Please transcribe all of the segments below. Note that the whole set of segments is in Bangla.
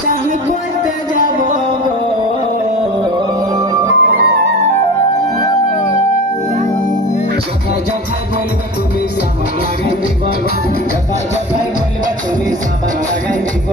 চান করতে যাব যথায় যথায় বলবে তুমি সাবান লাগাই দিব যথায় যথায় বলবে তুমি সাবান লাগাই দিব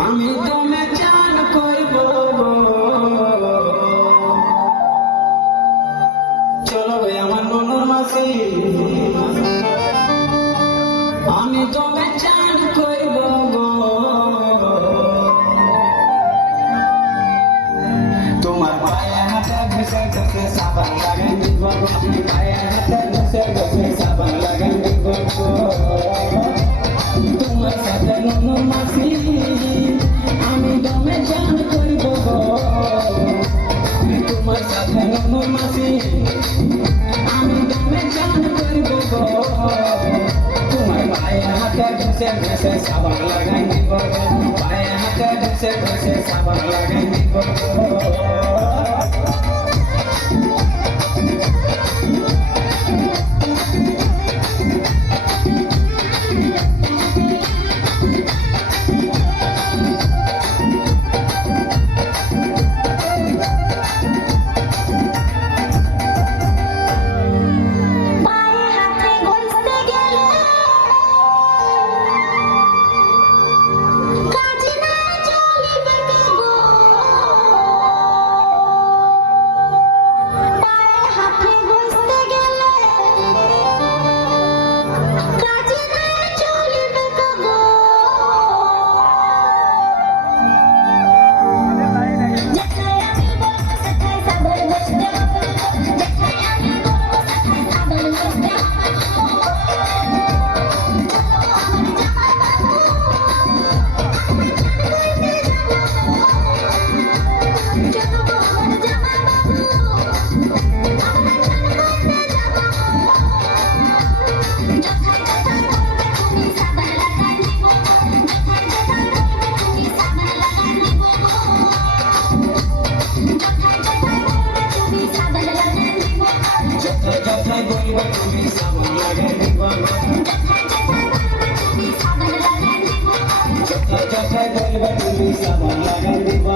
আমি তোমে চান করব চলো রে আমার নুনুর মাসি আমি তোমে চান করব তোমার পায়ে হাতে ঘষে ঘষে সাবান লাগাই দিব পায়ে হাতে ঘষে ঘষে সাবান লাগাই দিব তোমার সাথে নুনুর মাসি আমি দমে চান করব তোমার সাথে নুনুর মাসি আমি দমে চান করব তোমার পায়ে হাতে ঘষে ঘষে সাবান লাগাই দিব পায়ে হাতে ঘষে ঘষে সাবান লাগাই দিব যথায় বলবে তুমি সাবান লাগাই দিব